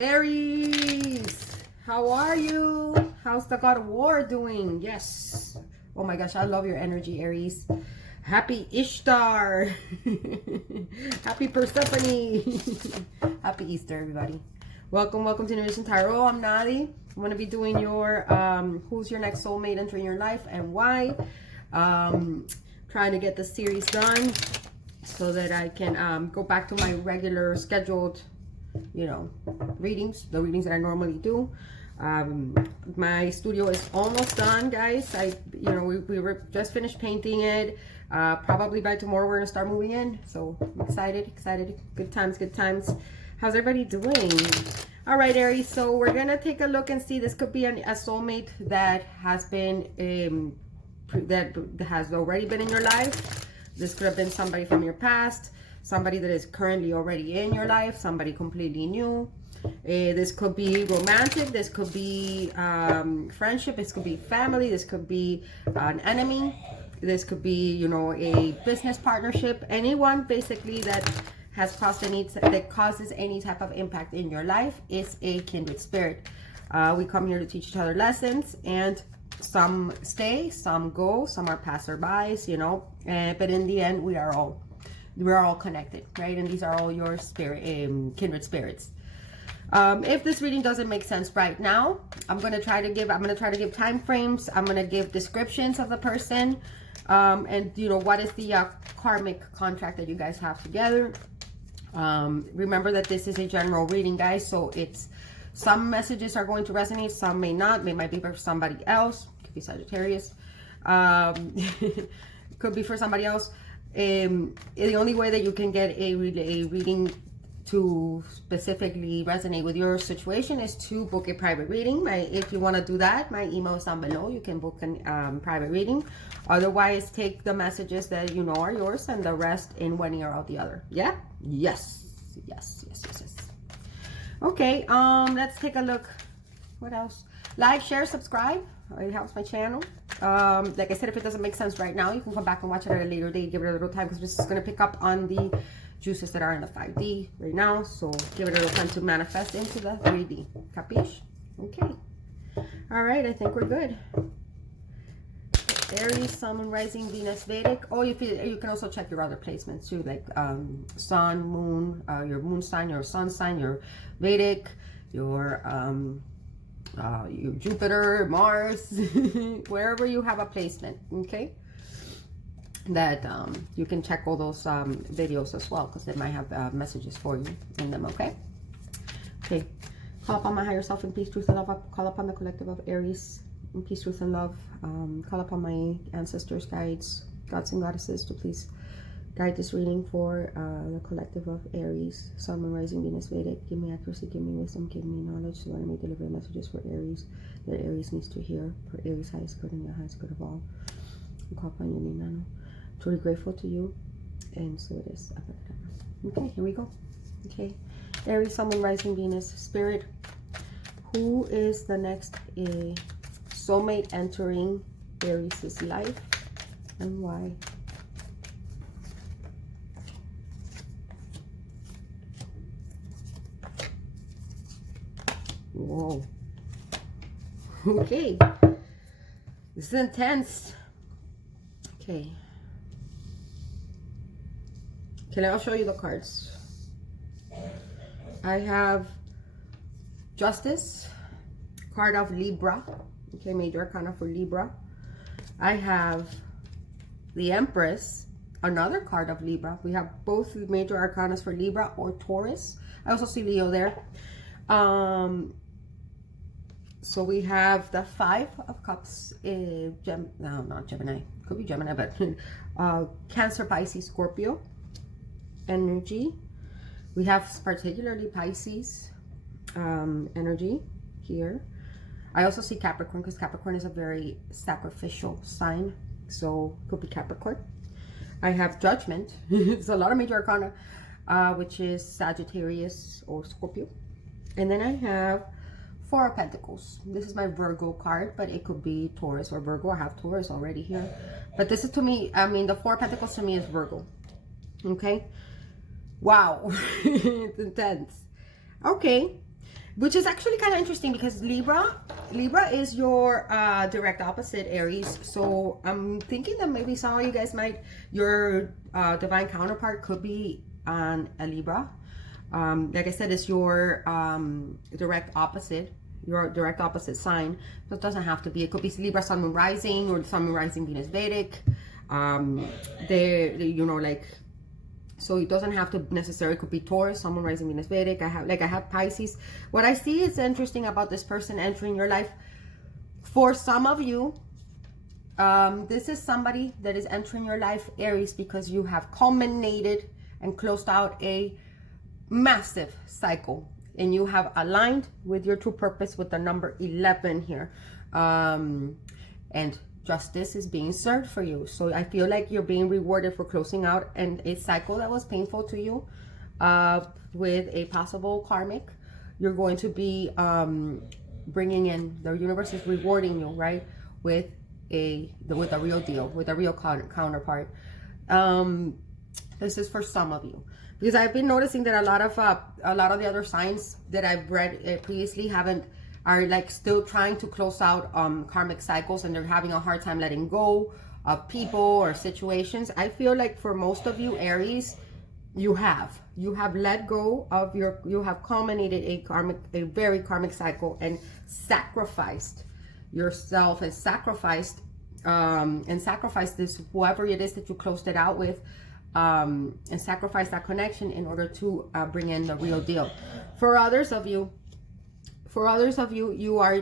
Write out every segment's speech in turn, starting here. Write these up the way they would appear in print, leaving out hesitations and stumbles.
Aries, how are you? How's the God of War doing? Yes. Oh my gosh, I love your energy, Aries. Happy Ishtar. Happy Persephone. Happy Easter, everybody. Welcome to Innovation Tarot. I'm NADI. I'm going to be doing your who's your next soulmate entering your life and why. Trying to get the series done so that I can go back to my regular scheduled readings, the readings that I normally do. My studio is almost done, guys. We were just finished painting it. Probably by tomorrow we're gonna start moving in, so I'm excited. Good times. How's everybody doing? All right, Aries, so we're gonna take a look and see. This could be a soulmate that has been that has already been in your life. This could have been somebody from your past, somebody that is currently already in your life, somebody completely new. This could be romantic, this could be friendship, this could be family, this could be an enemy, this could be, a business partnership. Anyone basically that has causes any type of impact in your life is a kindred spirit. We come here to teach each other lessons, and some stay, some go, some are passerbys, but in the end we're all connected, right? And these are all your kindred spirits. If this reading doesn't make sense right now, I'm going to try to give time frames. I'm going to give descriptions of the person, and what is the karmic contract that you guys have together. Remember that this is a general reading, guys, so some messages are going to resonate, some may not. They might be for somebody else. Could be Sagittarius. Could be for somebody else. The only way that you can get a reading to specifically resonate with your situation is to book a private reading. If you want to do that, my email is down below. You can book a private reading. Otherwise, take the messages that you know are yours and the rest in one ear out the other. Yeah? Yes. Okay, let's take a look. What else? Like, share, subscribe. It helps my channel. Like I said, if it doesn't make sense right now, you can come back and watch it at a later date. Give it a little time, because this is going to pick up on the juices that are in the 5D right now. So give it a little time to manifest into the 3D. Capiche? Okay. All right, I think we're good. Aries, Sun, Moon, Rising, Venus, Vedic. Oh, you can also check your other placements too, like Sun, Moon, your Moon sign, your Sun sign, your Vedic, your Jupiter, Mars, wherever you have a placement, okay? That you can check all those videos as well, because they might have messages for you in them, okay? Okay. Call upon my higher self in peace, truth, and love. Call upon the collective of Aries in peace, truth, and love. Call upon my ancestors, guides, gods and goddesses to please guide this reading for the collective of Aries, Sun, Moon, Rising, Venus, Vedic. Give me accuracy, give me wisdom, give me knowledge, so that I may deliver messages for Aries that Aries needs to hear, for Aries' highest good and the highest good of all. Call upon you, Nano. Truly grateful to you, and so it is. Okay, here we go. Okay, Aries, Sun, Moon, Rising, Venus, Spirit. Who is the next soulmate entering Aries' life, and why? Whoa. Okay. This is intense. Okay. Okay, I'll show you the cards. I have Justice, card of Libra. Okay, major arcana for Libra. I have the Empress, another card of Libra. We have both major arcanas for Libra or Taurus. I also see Leo there. So we have the Five of Cups, no, not Gemini, could be Gemini, but Cancer, Pisces, Scorpio energy. We have particularly Pisces energy here. I also see Capricorn, because Capricorn is a very sacrificial sign, so could be Capricorn. I have Judgment. It's a lot of major arcana, which is Sagittarius or Scorpio. And then I have Four of Pentacles. This is my Virgo card, but it could be Taurus or Virgo. I have Taurus already here. But this is, to me, the Four of Pentacles to me is Virgo. Okay? Wow. It's intense. Okay. which is actually kind of interesting because Libra is your direct opposite Aries. So I'm thinking that maybe some of you guys might, your divine counterpart could be on a Libra. Like I said, it's your direct opposite sign. So it doesn't have to be. It could be Libra, Sun, Moon, Rising, or Sun, Moon, Rising, Venus, Vedic. You know, like, so it doesn't have to necessarily, could be Taurus, Sun, Moon, Rising, Venus, Vedic. I have Pisces. What I see is interesting about this person entering your life. For some of you, this is somebody that is entering your life, Aries, because you have culminated and closed out a massive cycle, and you have aligned with your true purpose with the number 11 here, and justice is being served for you. So I feel like you're being rewarded for closing out and a cycle that was painful to you, with a possible karmic. You're going to be bringing in, the universe is rewarding you, right, with a real deal, with a real counterpart. This is for some of you, because I've been noticing that a lot of the other signs that I've read previously are like still trying to close out karmic cycles, and they're having a hard time letting go of people or situations. I feel like for most of you, Aries, you have let go of you have culminated a very karmic cycle and sacrificed yourself, and sacrificed this, whoever it is that you closed it out with, and sacrifice that connection in order to bring in the real deal. For others of you, you are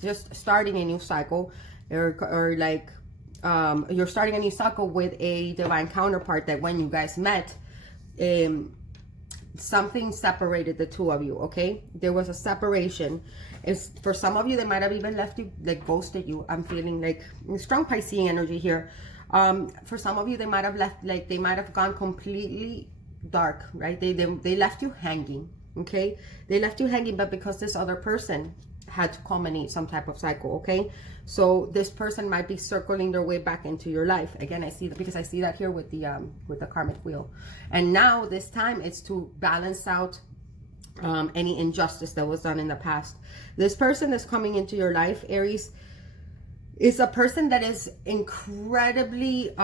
just starting a new cycle, or like you're starting a new cycle with a divine counterpart that when you guys met, something separated the two of you. Okay, there was a separation. For some of you, they might have even left you, like ghosted you. I'm feeling like strong Piscean energy here. For some of you, they might have left, like they might have gone completely dark, right? They left you hanging. Okay, they left you hanging, but because this other person had to culminate some type of cycle. Okay, so this person might be circling their way back into your life again. I see that because I see that here with the karmic wheel, and now this time it's to balance out any injustice that was done in the past. This person that's coming into your life, Aries, is a person that is incredibly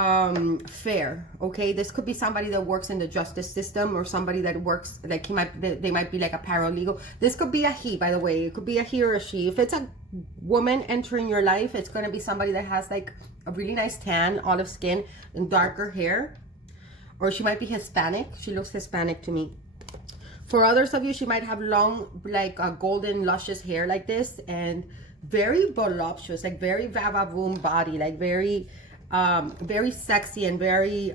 fair. Okay, this could be somebody that works in the justice system, or somebody that works, like they might be like a paralegal. This could be a he, by the way. It could be a he or a she. If it's a woman entering your life, it's going to be somebody that has like a really nice tan, olive skin, and darker hair, or she might be Hispanic. She looks Hispanic to me. For others of you, she might have long, like a golden luscious hair like this, and very voluptuous, like very va-va-voom body, like very very sexy, and very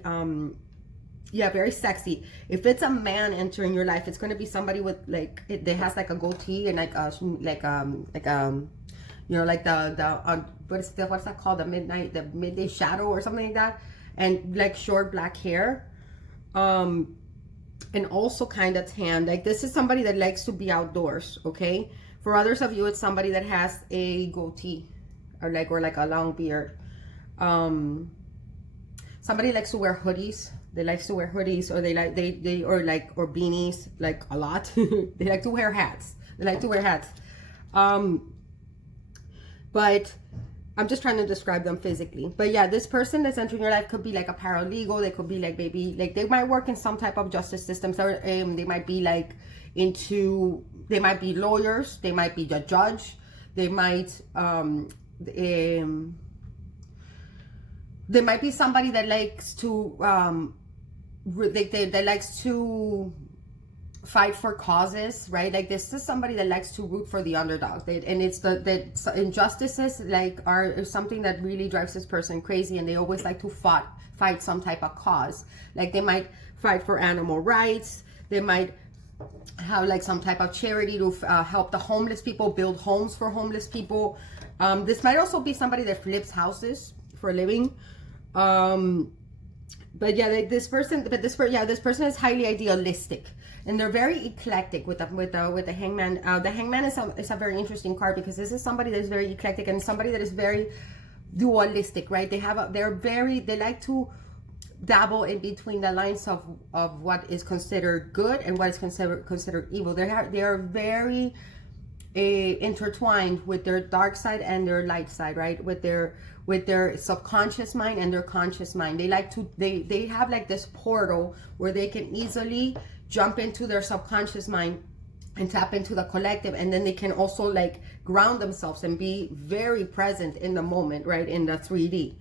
very sexy. If it's a man entering your life, it's going to be somebody with like that has like a goatee, and like you know, like the what's that called, the midday shadow or something like that, and like short black hair, and also kind of tan. Like this is somebody that likes to be outdoors. Okay, for others of you, it's somebody that has a goatee, or like a long beard. Somebody likes to wear hoodies. They like to wear hoodies, or or beanies, like a lot. They like to wear hats. But I'm just trying to describe them physically. But yeah, this person that's entering your life could be like a paralegal. They could be like maybe like they might work in some type of justice system. So they might be like they might be lawyers. They might be the judge. They might there might be somebody that likes to that likes to fight for causes, right? Like this is somebody that likes to root for the underdog, and it's the injustices like are something that really drives this person crazy, and they always like to fight some type of cause. Like they might fight for animal rights. They might have like some type of charity to help the homeless people, build homes for homeless people. This might also be somebody that flips houses for a living. But yeah, like this person is highly idealistic, and they're very eclectic with the hangman. The hangman is a very interesting card, because this is somebody that is very eclectic, and somebody that is very dualistic, right? They like to dabble in between the lines of what is considered good and what is considered evil. They are very intertwined with their dark side and their light side, right? With their subconscious mind and their conscious mind. They like to they have like this portal where they can easily jump into their subconscious mind and tap into the collective, and then they can also like ground themselves and be very present in the moment, right, in the 3D.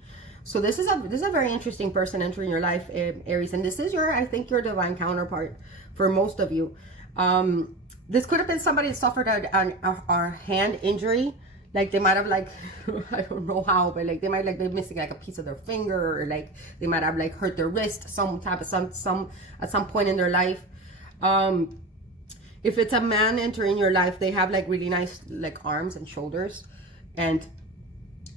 So this is a very interesting person entering your life, Aries, and this is I think your divine counterpart for most of you. This could have been somebody that suffered a hand injury. Like they might have like, I don't know how, but like they might like be missing like a piece of their finger, or like they might have like hurt their wrist some at some point in their life. If it's a man entering your life, they have like really nice like arms and shoulders, and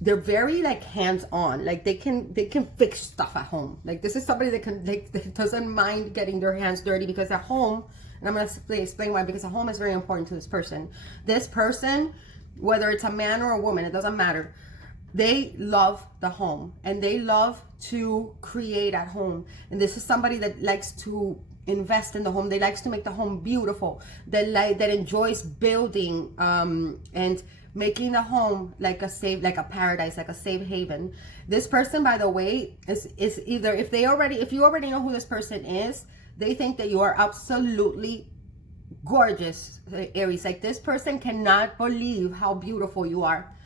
they're very like hands-on. Like they can fix stuff at home. Like this is somebody that doesn't mind getting their hands dirty, because at home, and I'm going to explain why, because at home is very important to this person. This person, whether it's a man or a woman, it doesn't matter. They love the home and they love to create at home. And this is somebody that likes to invest in the home. They likes to make the home beautiful. That enjoys building and making the home like a paradise, like a safe haven. This person, by the way, is either, if you already know who this person is, they think that you are absolutely gorgeous, Aries. Like this person cannot believe how beautiful you are,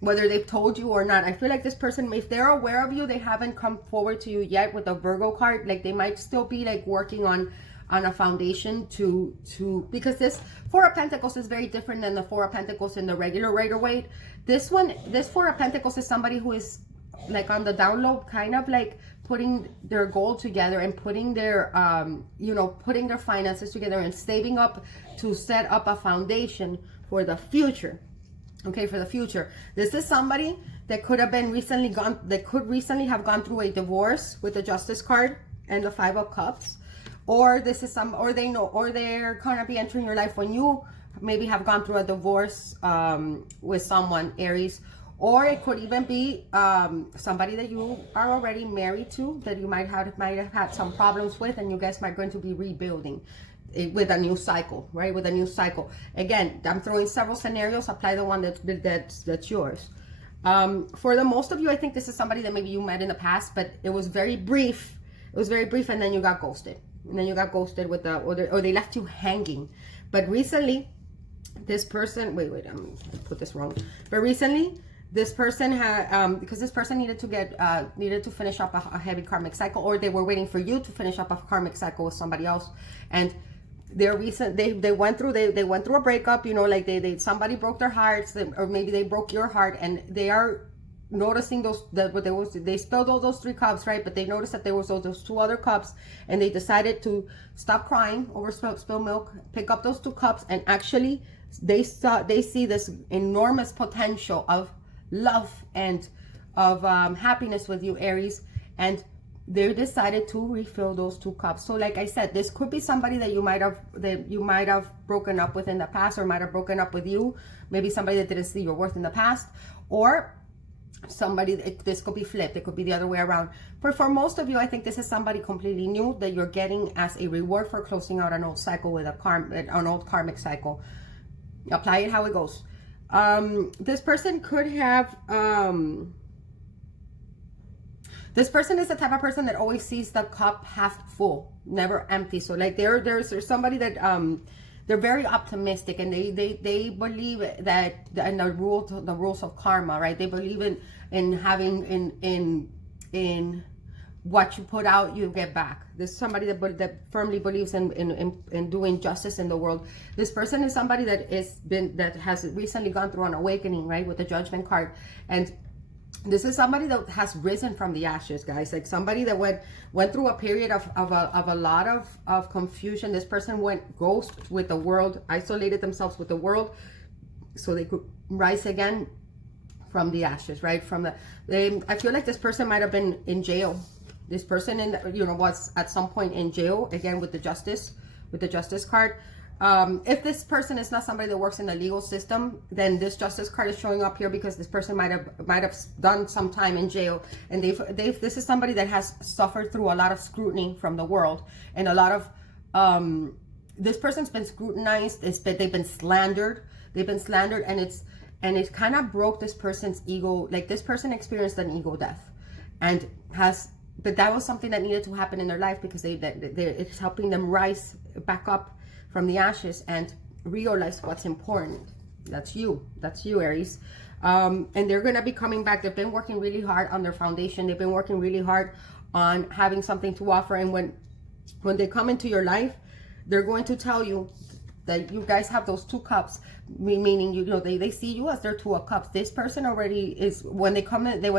whether they've told you or not. I feel like this person, if they're aware of you, they haven't come forward to you yet with a Virgo card. Like they might still be like working on a foundation to because this Four of Pentacles is very different than the Four of Pentacles in the regular Rider-Waite. This Four of Pentacles is somebody who is like on the down low, kind of like putting their goal together and putting their putting their finances together and saving up to set up a foundation for the future. Okay, for the future. This is somebody that could have recently have gone through a divorce with the Justice card and the Five of Cups, or they're gonna be entering your life when you maybe have gone through a divorce with someone, Aries. Or it could even be somebody that you are already married to, that you might have had some problems with, and you guys might going to be rebuilding with a new cycle, right? With a new cycle. Again, I'm throwing several scenarios. Apply the one that's yours. For the most of you, I think this is somebody that maybe you met in the past, but it was very brief. It was very brief, and then you got ghosted. And then you got ghosted with or they left you hanging. But recently, this person. Wait, I'm gonna put this wrong. But recently, this person had, because this person needed to finish up a heavy karmic cycle, or they were waiting for you to finish up a karmic cycle with somebody else, and they went through a breakup. Like somebody broke their hearts, or maybe they broke your heart, and they are noticing they spilled all those 3 cups, right? But they noticed that there was those 2 other cups, and they decided to stop crying over spilled milk, pick up those 2 cups, and actually they see this enormous potential of love and of happiness with you, Aries, and they decided to refill those 2 cups. So like I said, this could be somebody that you might have broken up with in the past, or might have broken up with you. Maybe somebody that didn't see your worth in the past, or somebody, this could be flipped. It could be the other way around. But for most of you, I think this is somebody completely new that you're getting as a reward for closing out an old cycle with an old karmic cycle. Apply it how it goes. This person could have this person is the type of person that always sees the cup half full, never empty. So like there's somebody that they're very optimistic, and they believe that in the rules of karma, right? They believe in having in what you put out, you get back. There's somebody that firmly believes in doing justice in the world. This person is somebody that has recently gone through an awakening, right, with the Judgment card. And this is somebody that has risen from the ashes, guys. Like somebody that went through a period of a lot of confusion. This person went ghost with the world, isolated themselves with the world, so they could rise again from the ashes, right? I feel like this person might have been in jail. This person was at some point in jail, again with the Justice card. If this person is not somebody that works in the legal system, then this justice card is showing up here because this person might have done some time in jail, and this is somebody that has suffered through a lot of scrutiny from the world, and a lot of this person's been scrutinized. They've been slandered. And it kind of broke this person's ego. Like, this person experienced an ego death, but that was something that needed to happen in their life, because it's helping them rise back up from the ashes and realize what's important. That's you, Aries. And they're going to be coming back. They've been working really hard on their foundation. They've been working really hard on having something to offer. And when they come into your life, they're going to tell you that you guys have those 2 cups, meaning, you know, they see you as their 2 of cups. This person already is, when they come in, it's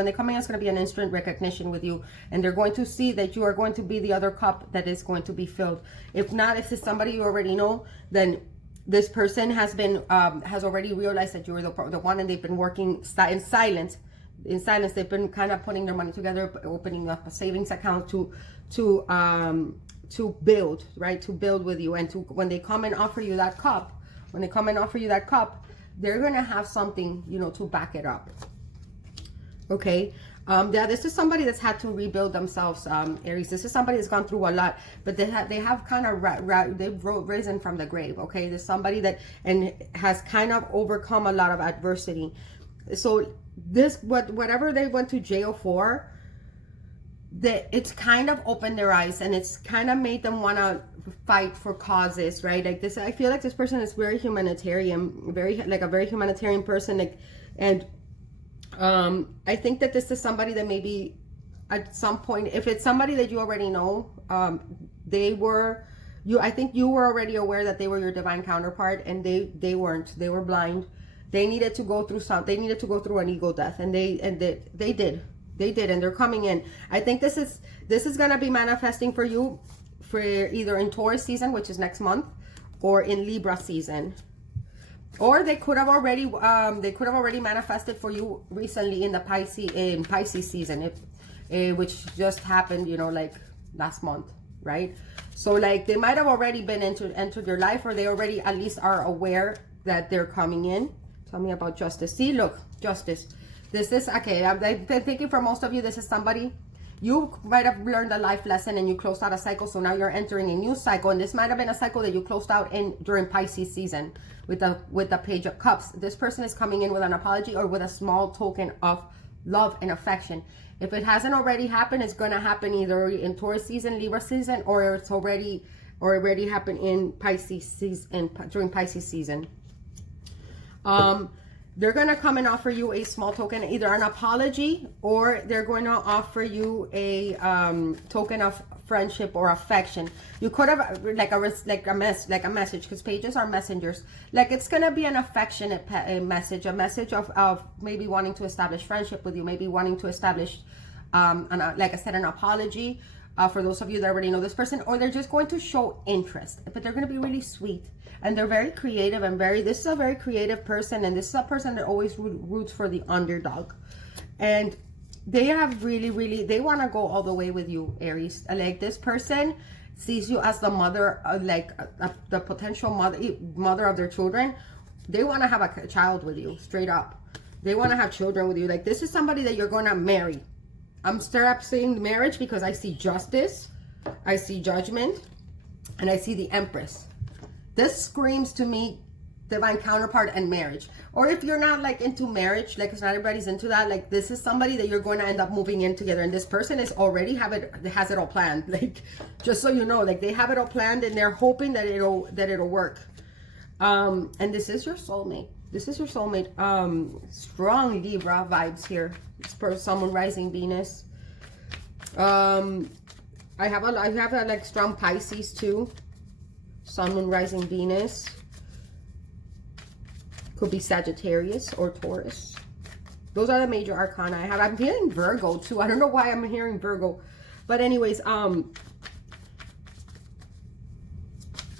going to be an instant recognition with you, and they're going to see that you are going to be the other cup that is going to be filled. If not, if it's somebody you already know, then this person has already realized that you're the one, and they've been working in silence. In silence, they've been kind of putting their money together, opening up a savings account to build, right? To build with you. And when they come and offer you that cup, they're going to have something, you know, to back it up. Okay. Yeah, this is somebody that's had to rebuild themselves, Aries. This is somebody that's gone through a lot, but they have kind of they've risen from the grave. Okay. There's somebody that has kind of overcome a lot of adversity. So whatever they went to jail for, it's kind of opened their eyes, and it's kind of made them want to fight for causes, right? Like this, I feel like this person is very humanitarian, a very humanitarian person. Like, and I think that this is somebody that maybe at some point, if it's somebody that you already know, I think you were already aware that they were your divine counterpart, and they weren't. They were blind. They needed to go through they needed to go through an ego death, and they did. They did, and they're coming in. I think this is going to be manifesting for you for either in Taurus season, which is next month, or in Libra season. Or they could have already manifested for you recently in the Pisces season, which just happened, you know, like last month, right? So like they might have already been entered your life, or they already at least are aware that they're coming in. Tell me about justice. See, look, justice. This is, okay, I've been thinking for most of you, this is somebody, you might have learned a life lesson and you closed out a cycle, so now you're entering a new cycle, and this might have been a cycle that you closed out during Pisces season with the Page of Cups. This person is coming in with an apology or with a small token of love and affection. If it hasn't already happened, it's going to happen either in Taurus season, Libra season, or it's already happened in Pisces season, during Pisces season. They're going to come and offer you a small token, either an apology, or they're going to offer you a token of friendship or affection. You could have like a message, because pages are messengers. Like it's going to be an affectionate message, a message of maybe wanting to establish friendship with you, maybe wanting to establish, like I said, an apology. For those of you that already know this person, or they're just going to show interest, but they're going to be really sweet, and they're very creative, and this is a very creative person, and this is a person that always roots for the underdog, and they have really, they want to go all the way with you, Aries. Like this person sees you as the mother, the potential mother of their children. They want to have a child with you, straight up. They want to have children with you. Like this is somebody that you're going to marry. I'm straight up saying marriage because I see justice, I see judgment, and I see the Empress. This screams to me divine counterpart and marriage. Or if you're not like into marriage, like because not everybody's into that, like this is somebody that you're going to end up moving in together, and this person is already has it all planned. Like just so you know, like they have it all planned, and they're hoping that it'll work. And this is your soulmate. This is your soulmate. Strong Libra vibes here. It's for someone rising Venus. I have a like strong Pisces too. Sun, Moon, rising Venus. Could be Sagittarius or Taurus. Those are the major arcana I have. I'm hearing Virgo too. I don't know why I'm hearing Virgo, but anyways,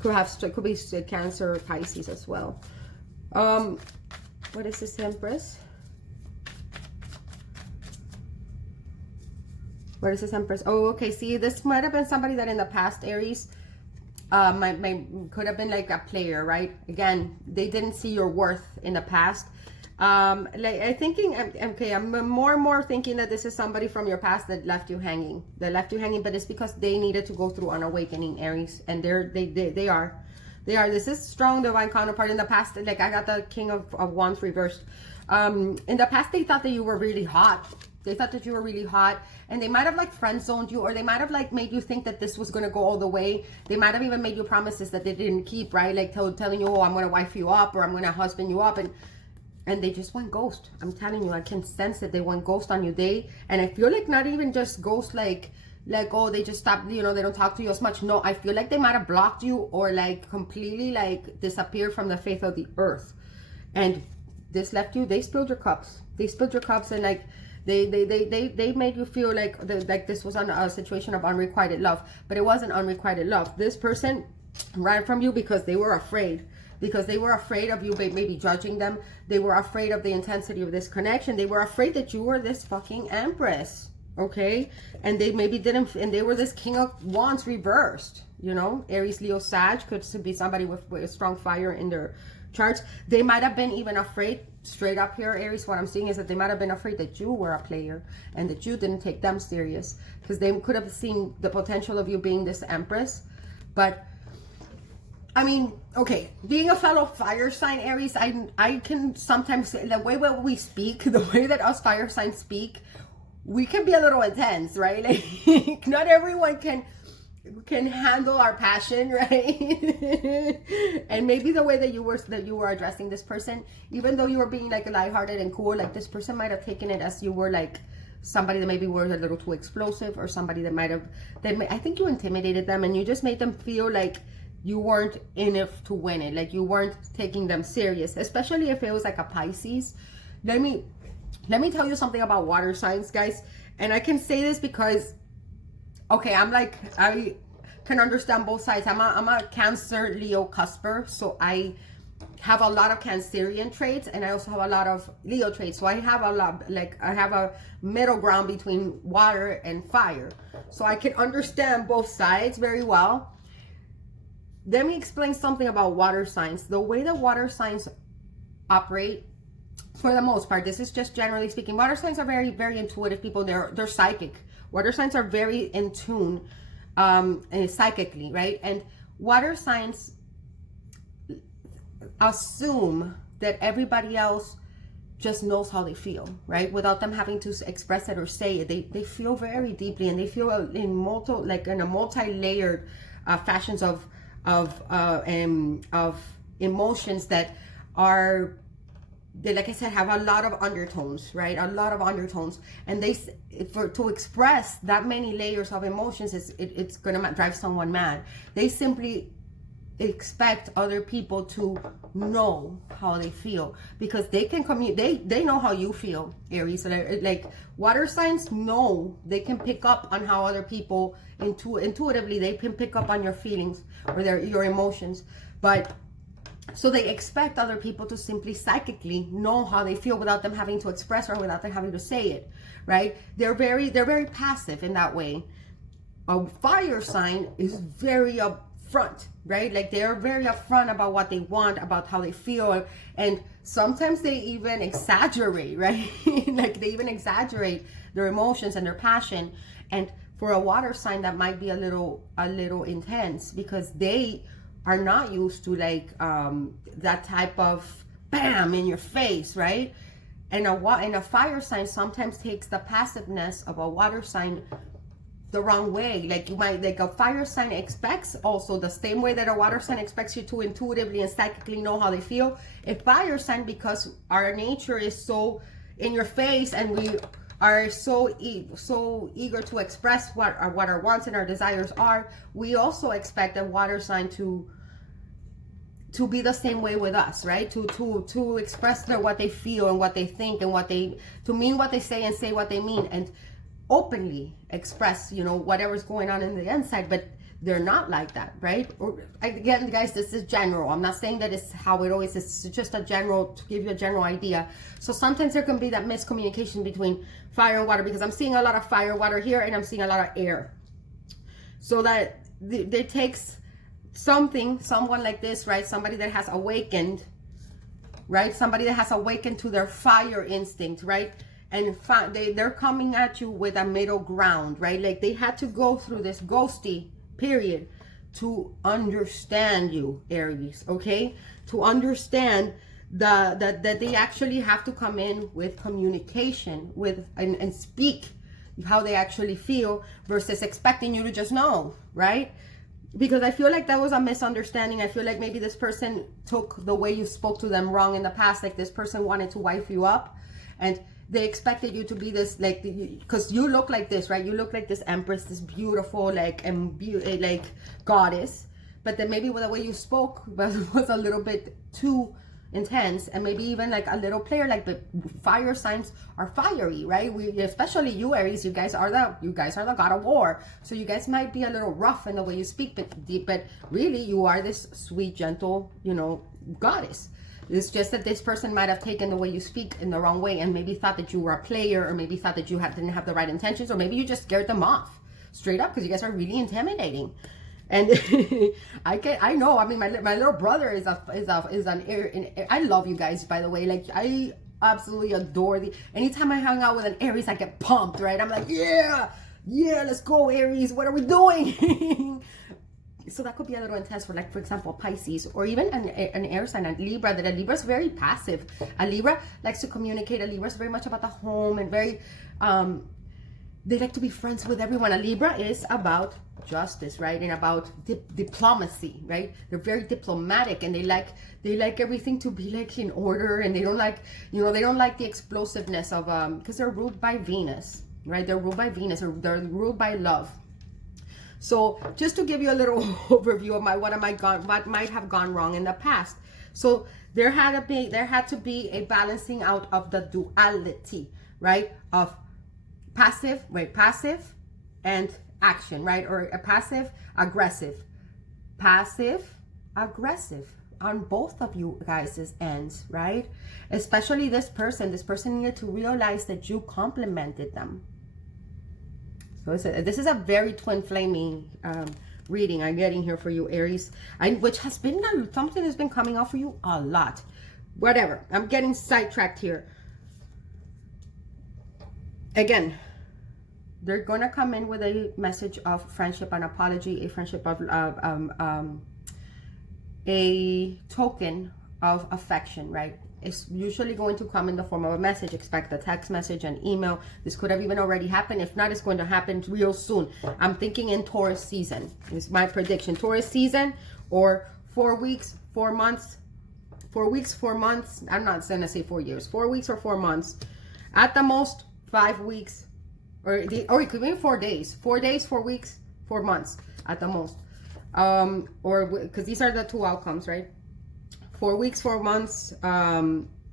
could be Cancer or Pisces as well. What is this, Empress? What is this, Empress? Oh, okay. See, this might have been somebody that in the past, Aries, could have been like a player, right? Again, they didn't see your worth in the past. Like I'm thinking, okay, I'm more and more thinking that this is somebody from your past that left you hanging. But it's because they needed to go through an awakening, Aries, and they are. This is strong divine counterpart. In the past, like I got the King of Wands reversed. In the past, they thought that you were really hot. They thought that you were really hot, and they might have like friend zoned you, or they might have like made you think that this was going to go all the way. They might have even made you promises that they didn't keep, right? Like telling you, oh, I'm going to wife you up, or I'm going to husband you up, and they just went ghost. I'm telling you, I can sense it. They went ghost on you. And I feel like not even just ghost, like, oh, they just stopped, you know, they don't talk to you as much. No, I feel like they might have blocked you, or like completely like disappeared from the face of the earth. And this left you, they spilled your cups. And like, they made you feel like this was a situation of unrequited love, but it wasn't unrequited love. This person ran from you because they were afraid. Because they were afraid of you maybe judging them. They were afraid of the intensity of this connection. They were afraid that you were this fucking Empress, okay? And they maybe didn't, and they were this King of Wands reversed, you know? Aries, Leo, Sag could be somebody with a strong fire in their charts. They might have been even afraid, straight up here, Aries, what I'm seeing is that they might have been afraid that you were a player and that you didn't take them serious, because they could have seen the potential of you being this Empress. But I mean, okay, being a fellow fire sign, Aries, I can sometimes, the way that we speak, the way that us fire signs speak, we can be a little intense, right? Like, not everyone can handle our passion, right? And maybe the way that you were addressing this person, even though you were being like lighthearted and cool, like this person might have taken it as you were like somebody that maybe were a little too explosive, or somebody that I think you intimidated them, and you just made them feel like you weren't in it to win it, like you weren't taking them serious, especially if it was like a Pisces. Let me tell you something about water signs, guys. And I can say this because, okay, I can understand both sides. I'm a Cancer Leo cusper, so I have a lot of Cancerian traits, and I also have a lot of Leo traits. So I have a lot, like I have a middle ground between water and fire, so I can understand both sides very well. Let me explain something about water signs. The way that water signs operate, for the most part, this is just generally speaking, water signs are very, very intuitive people. They're psychic. Water signs are very in tune psychically, right? And water signs assume that everybody else just knows how they feel, right? Without them having to express it or say it. They feel very deeply, and they feel in a multi-layered fashions of emotions that are, they, like I said, have a lot of undertones, right? A lot of undertones. And to express that many layers of emotions, it's gonna drive someone mad. They simply expect other people to know how they feel, because they can communicate. They know how you feel, Aries. Like water signs know, they can pick up on how other people intuitively, they can pick up on your feelings or your emotions. But so they expect other people to simply psychically know how they feel without them having to express, or without them having to say it, right? They're very passive in that way. A fire sign is very upfront, right? Like they're very upfront about what they want, about how they feel, and sometimes they even exaggerate, right? Like they even exaggerate their emotions and their passion. And for a water sign, that might be a little intense, because they are not used to like that type of bam in your face, right? And a fire sign sometimes takes the passiveness of a water sign the wrong way. Like you might, like a fire sign expects also the same way that a water sign expects you to intuitively and psychically know how they feel. A fire sign, because our nature is so in your face, and we are so eager to express what our wants and our desires are, we also expect a water sign to be the same way with us, right? To express what they feel and what they think, and to mean what they say and say what they mean, and openly express, you know, whatever's going on in the inside. But they're not like that, right? Or again, guys, this is general. I'm not saying that it's how it always is. It's just a general, to give you a general idea. So sometimes there can be that miscommunication between fire and water, because I'm seeing a lot of fire, water here, and I'm seeing a lot of air. So that it takes someone like this, right? Somebody that has awakened, right? Somebody that has awakened to their fire instinct, right? And they're coming at you with a middle ground, right? Like they had to go through this ghosty period to understand you, Aries, okay? To understand that they actually have to come in with communication with and speak how they actually feel versus expecting you to just know, right? Because I feel like that was a misunderstanding. I feel like maybe this person took the way you spoke to them wrong in the past. Like this person wanted to wife you up and they expected you to be this, like, because you look like this, right? You look like this empress, this beautiful, like goddess. But then maybe the way you spoke was a little bit too intense, and maybe even like a little player. Like the fire signs are fiery, right? Especially you, Aries, you guys are the god of war. So you guys might be a little rough in the way you speak, but really you are this sweet, gentle, you know, goddess. It's just that this person might have taken the way you speak in the wrong way and maybe thought that you were a player, or maybe thought that you didn't have the right intentions, or maybe you just scared them off straight up because you guys are really intimidating. And I know, I mean, my little brother is an Aries. I love you guys, by the way. Like, I absolutely adore anytime I hang out with an Aries, I get pumped, right? I'm like, yeah, let's go, Aries. What are we doing? So that could be a little intense for, like, for example, Pisces, or even an air sign, a Libra. That a Libra is very passive. A Libra likes to communicate. A Libra is very much about the home and very, they like to be friends with everyone. A Libra is about justice, right? And about diplomacy, right? They're very diplomatic, and they like everything to be like in order, and they don't like, you know, they don't like the explosiveness of, because they're ruled by Venus, right? They're ruled by Venus, or they're ruled by love. So just to give you a little overview of what might have gone wrong in the past. So there had to be a balancing out of the duality, right? Of passive and action, right? Or a passive aggressive on both of you guys' ends, right? Especially this person needed to realize that you complimented them. So this is a very twin flaming reading I'm getting here for you, Aries, which has been something that's been coming out for you a lot. Whatever, I'm getting sidetracked here. Again, they're going to come in with a message of friendship, an apology, a friendship of a token of affection, right? It's usually going to come in the form of a message. Expect a text message, an email. This could have even already happened. If not, it's going to happen real soon. I'm thinking in Taurus season. It's my prediction. Taurus season, or 4 weeks, 4 months. 4 weeks, 4 months. I'm not going to say 4 years. 4 weeks or 4 months. At the most, 5 weeks. Or it could be 4 days. 4 days, 4 weeks, 4 months at the most. Or because these are the two outcomes, right? 4 weeks, 4 months,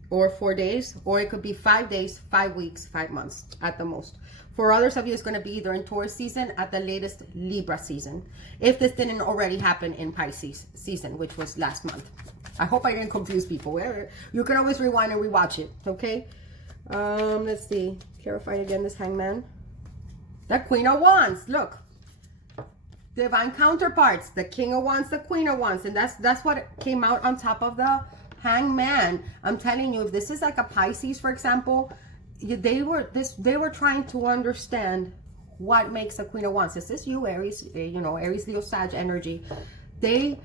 or 4 days, or it could be 5 days, 5 weeks, 5 months at the most. For others of you, it's going to be either in Taurus season, at the latest Libra season, if this didn't already happen in Pisces season, which was last month. I hope I didn't confuse people. You can always rewind and rewatch it, okay? Let's see. Clarify again this Hangman. The Queen of Wands, look. Divine counterparts, the King of Wands, the Queen of Wands, and that's what came out on top of the Hangman. I'm telling you, if this is like a Pisces, for example, they were trying to understand what makes a Queen of Wands. This is you, Aries, you know, Aries, Leo, Sag energy. They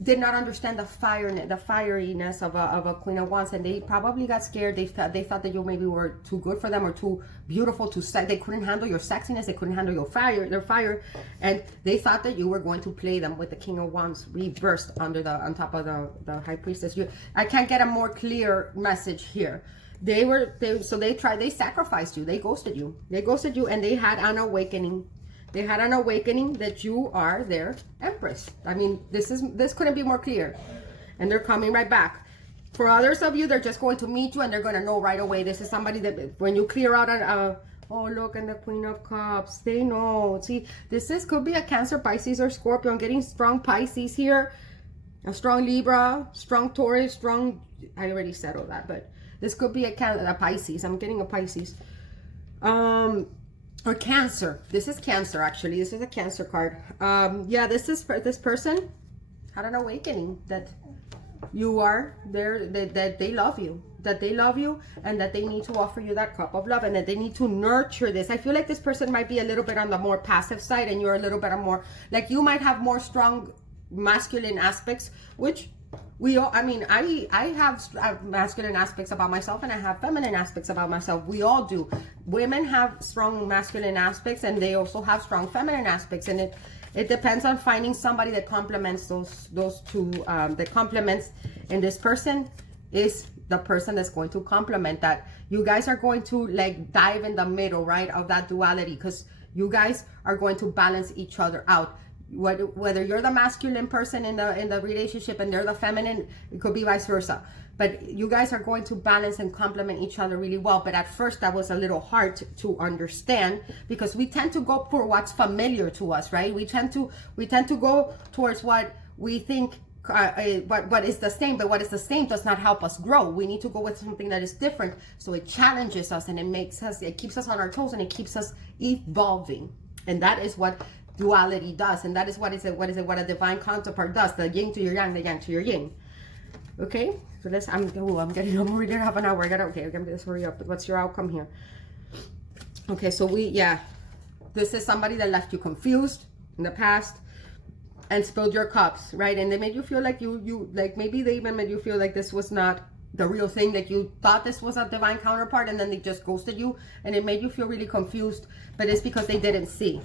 did not understand the fieriness of a Queen of Wands, and they probably got scared. They thought that you maybe were too good for them, or too beautiful to sex. They couldn't handle your sexiness. They couldn't handle their fire, and they thought that you were going to play them with the King of Wands reversed on top of the High Priestess. I can't get a more clear message here. They sacrificed you. They ghosted you, and they had an awakening. They had an awakening that you are their empress. I mean, this couldn't be more clear. And they're coming right back. For others of you, they're just going to meet you, and they're going to know right away. This is somebody that when you clear out oh, look, and the Queen of Cups, they know. See, could be a Cancer, Pisces, or Scorpio. I'm getting strong Pisces here. A strong Libra, strong Taurus, strong, I already said all that, but this could be a Pisces. I'm getting a Pisces. Or Cancer. This is Cancer, actually. This is a Cancer card. Yeah, this person. had an awakening that you are there, that they love you, and that they need to offer you that cup of love, and that they need to nurture this. I feel like this person might be a little bit on the more passive side, and you're a little bit more, like, you might have more strong masculine aspects, which we all, I mean, I have masculine aspects about myself, and I have feminine aspects about myself. We all do. Women have strong masculine aspects, and they also have strong feminine aspects, and it depends on finding somebody that complements those two, that complements. And this person is the person that's going to complement that. You guys are going to like dive in the middle, right, of that duality, because you guys are going to balance each other out. Whether you're the masculine person in the relationship and they're the feminine, it could be vice versa. But you guys are going to balance and complement each other really well. But at first that was a little hard to understand, because we tend to go for what's familiar to us, right? We tend to go towards what we think what is the same, but what is the same does not help us grow. We need to go with something that is different, so it challenges us, and it keeps us on our toes, and it keeps us evolving. And that is what duality does, and that is what a divine counterpart does. The yin to your yang, the yang to your yin. Okay, so let's, I'm already there half an hour. Okay, let's hurry up. What's your outcome here? Okay, so this is somebody that left you confused in the past and spilled your cups, right? And they made you feel like you like, maybe they even made you feel like this was not the real thing, that you thought this was a divine counterpart, and then they just ghosted you, and it made you feel really confused. But it's because they didn't see.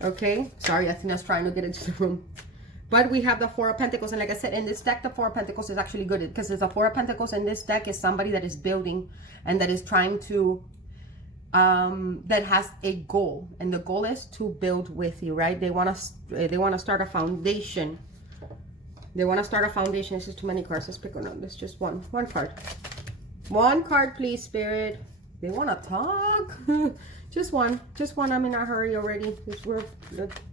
Okay, sorry, Athena's trying to get into the room. But we have the Four of Pentacles, and like I said, in this deck, the Four of Pentacles is actually good, because there's a Four of Pentacles in this deck is somebody that is building and that is trying to, that has a goal, and the goal is to build with you, right? They want to start a foundation. They want to start a foundation. This is too many cards. Let's pick one. Let's just one card. One card, please, Spirit. They want to talk. Just one. I'm in a hurry already, because we're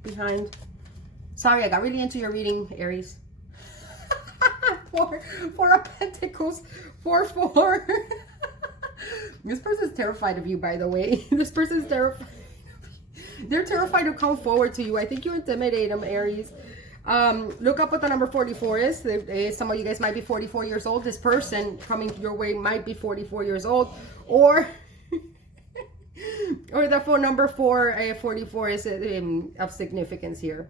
behind. Sorry, I got really into your reading, Aries. Four of Pentacles. 4. This person's terrified of you, by the way. This person's terrified. They're terrified to come forward to you. I think you intimidate them, Aries. Look up what the number 44 is. Some of you guys might be 44 years old. This person coming your way might be 44 years old, or the phone number 44 is of significance here.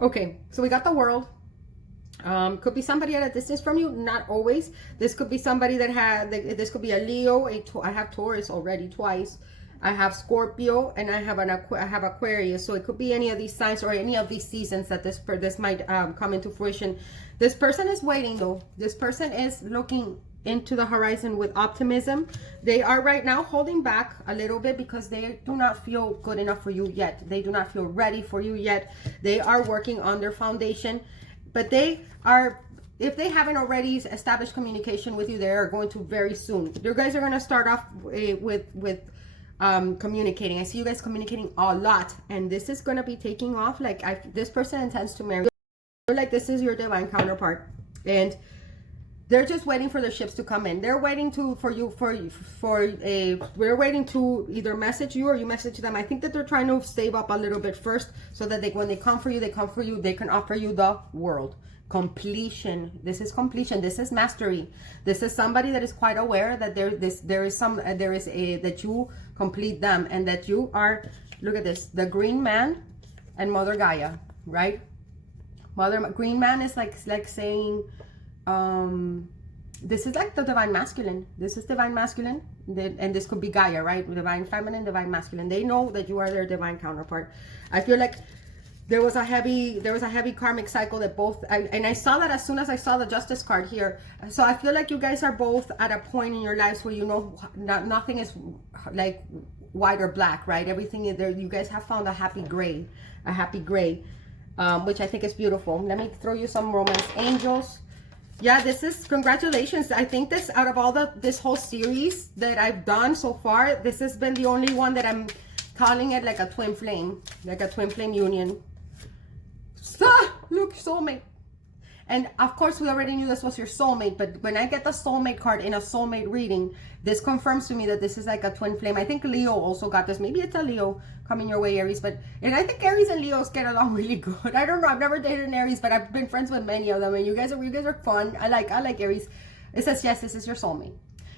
Okay, so we got the World. Could be somebody at a distance from you, not always. This could be somebody that this could be a Leo. I have Taurus already twice. I have Scorpio, and I have Aquarius. So it could be any of these signs or any of these seasons that this might come into fruition. This person is waiting, though. This person is looking into the horizon with optimism. They are right now holding back a little bit because they do not feel good enough for you yet. They do not feel ready for you yet. They are working on their foundation, but they are, if they haven't already established communication with you, they are going to very soon. You guys are going to start off with communicating. I see you guys communicating a lot, and this is going to be taking off. Like, this person intends to marry. Like, this is your divine counterpart, and they're just waiting for the ships to come in. They're waiting we're waiting to either message you or you message them. I think that they're trying to save up a little bit first, so that when they come for you, they can offer you the world. Completion. This is completion. This is mastery. This is somebody that is quite aware that that you complete them, and that you are, look at this, the Green Man and Mother Gaia, right? Green Man is like saying, this is like the divine masculine. This is divine masculine, and this could be Gaia, right? Divine feminine, divine masculine. They know that you are their divine counterpart. I feel like there was a heavy karmic cycle that both, and I saw that as soon as I saw the Justice card here. So I feel like you guys are both at a point in your lives where you know nothing is like white or black, right? Everything is there. You guys have found a happy gray, which I think is beautiful. Let me throw you some romance angels. Yeah, this is, congratulations. I think this, out of all this whole series that I've done so far, this has been the only one that I'm calling it like a twin flame union. Look, soulmate. And of course, we already knew this was your soulmate, but when I get the soulmate card in a soulmate reading, this confirms to me that this is like a twin flame. I think Leo also got this. Maybe it's a Leo coming your way, Aries. And I think Aries and Leos get along really good. I don't know. I've never dated an Aries, but I've been friends with many of them. And you guys are fun. I like Aries. It says, yes, this is your soulmate.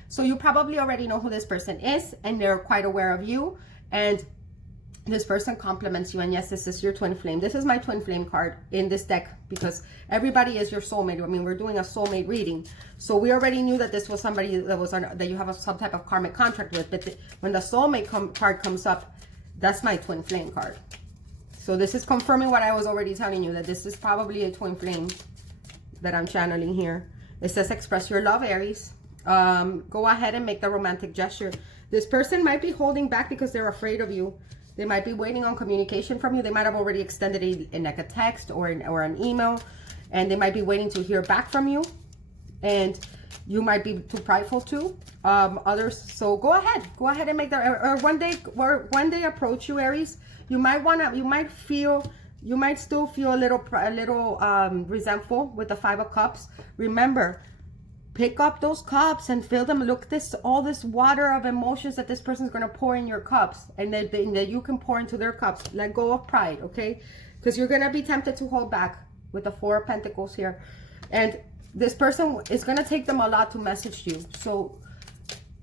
So you probably already know who this person is, and they're quite aware of you. And this person compliments you, and yes, this is your twin flame. This is my twin flame card in this deck because everybody is your soulmate. I mean, we're doing a soulmate reading, so we already knew that this was somebody that was that you have some type of karmic contract with. But when the soulmate card comes up, that's my twin flame card. So this is confirming what I was already telling you, that this is probably a twin flame that I'm channeling here. It says, express your love, Aries. Go ahead and make the romantic gesture. This person might be holding back because they're afraid of you. They might be waiting on communication from you. They might have already extended like a text or an email, and they might be waiting to hear back from you. And you might be too prideful to others. So go ahead and make that. Or when they approach you, Aries, you might still feel a little resentful with the 5 of Cups. Remember, pick up those cups and fill them. Look, all this water of emotions that this person's going to pour in your cups, and that you can pour into their cups. Let go of pride, okay? Because you're going to be tempted to hold back with the 4 of Pentacles here. And this person is going to take them a lot to message you. So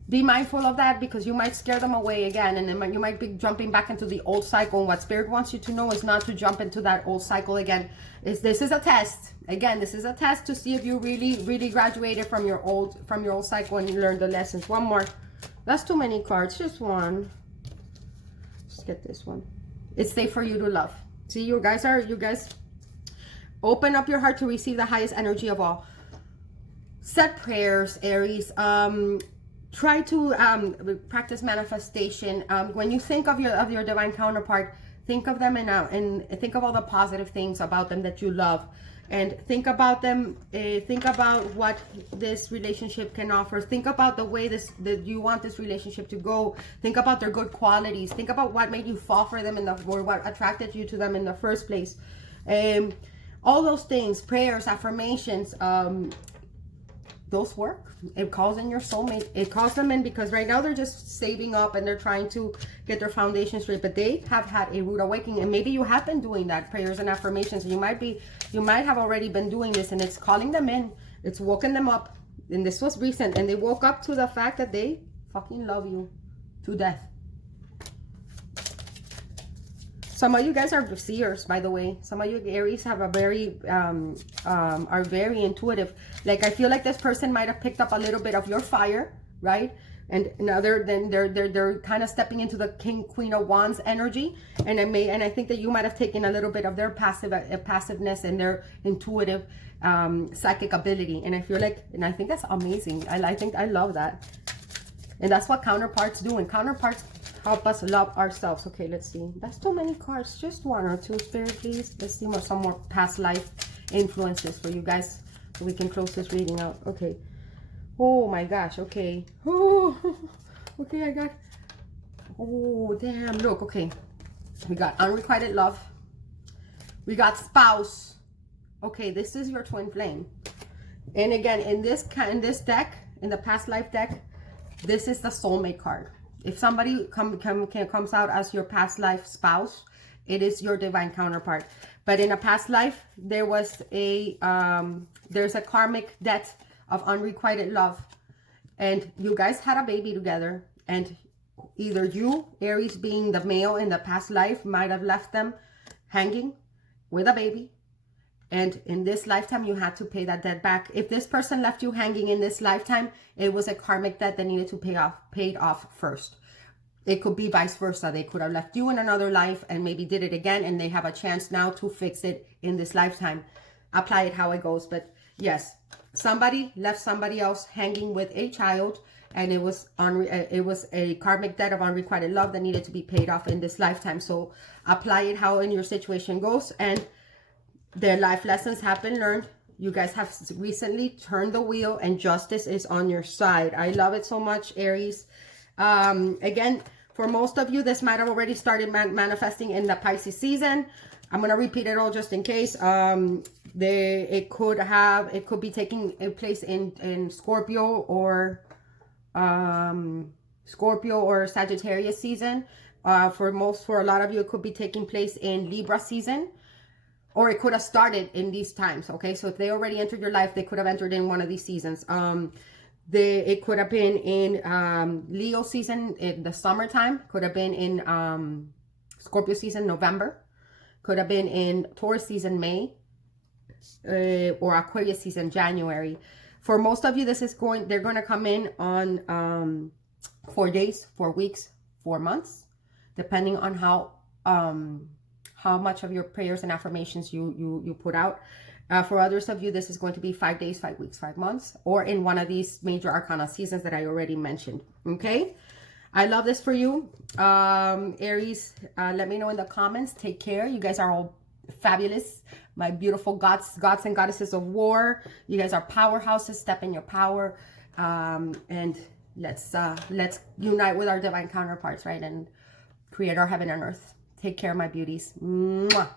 be mindful of that, because you might scare them away again, and then you might be jumping back into the old cycle. And what Spirit wants you to know is not to jump into that old cycle again. This is a test. Again, this is a test to see if you really graduated from your old cycle and you learned the lessons. One more. That's too many cards. Just one. Just get this one. It's safe for you to love. See, you guys open up your heart to receive the highest energy of all. Set prayers, Aries. Try to practice manifestation. When you think of your divine counterpart, think of them and think of all the positive things about them that you love, and think about them. Think about what this relationship can offer. Think about the way that you want this relationship to go. Think about their good qualities. Think about what made you fall for them or what attracted you to them in the first place. All those things, prayers, affirmations. Those work. It calls in your soulmate. It calls them in because right now they're just saving up and they're trying to get their foundation straight, but they have had a rude awakening, and maybe you have been doing that, prayers and affirmations. You might have already been doing this, and it's calling them in. It's woken them up, and this was recent, and they woke up to the fact that they fucking love you to death. Some of you guys are seers, by the way. Some of you Aries have a are very intuitive. Like, I feel like this person might have picked up a little bit of your fire, right? And now they're kind of stepping into the Queen of Wands energy, and I think that you might have taken a little bit of their passiveness and their intuitive psychic ability. And I feel like, and I think that's amazing. I love that, and that's what counterparts do. And counterparts help us love ourselves. Okay, let's see. That's too many cards. Just 1 or 2, Spirit, please. Let's see some more past life influences for you guys, so we can close this reading out. Okay. Oh my gosh. Okay. Oh, okay. I got. Oh damn! Look. Okay. We got unrequited love. We got spouse. Okay, this is your twin flame. And again, in this deck, in the past life deck, this is the soulmate card. If somebody comes out as your past life spouse, it is your divine counterpart. But in a past life, there's a karmic debt of unrequited love, and you guys had a baby together, and either you, Aries being the male in the past life, might have left them hanging with a baby, and in this lifetime you had to pay that debt back. If this person left you hanging in this lifetime, it was a karmic debt that needed to paid off first. It could be vice versa. They could have left you in another life and maybe did it again, and they have a chance now to fix it in this lifetime. Apply it how it goes. But yes, somebody left somebody else hanging with a child, and it was a karmic debt of unrequited love that needed to be paid off in this lifetime. So apply it how in your situation goes, and their life lessons have been learned. You guys have recently turned the wheel, and justice is on your side. I love it so much, Aries. Again, for most of you, this might have already started manifesting in the Pisces season. I'm going to repeat it all just in case. It could be taking place in Scorpio or Sagittarius season. For a lot of you, it could be taking place in Libra season, or it could have started in these times. Okay, so if they already entered your life, they could have entered in one of these seasons. It could have been in Leo season in the summertime, could have been in Scorpio season November, could have been in Taurus season May, or Aquarius season January. For most of you, they're going to come in on 4 days, 4 weeks, 4 months, depending on how much of your prayers and affirmations you put out. For others of you, this is going to be 5 days, 5 weeks, 5 months, or in one of these major arcana seasons that I already mentioned. Okay, I love this for you, Aries. Let me know in the comments. Take care. You guys are all fabulous, my beautiful gods and goddesses of war. You guys are powerhouses. Step in your power, and let's unite with our divine counterparts, right, and create our heaven on earth. Take care, my beauties. Mwah.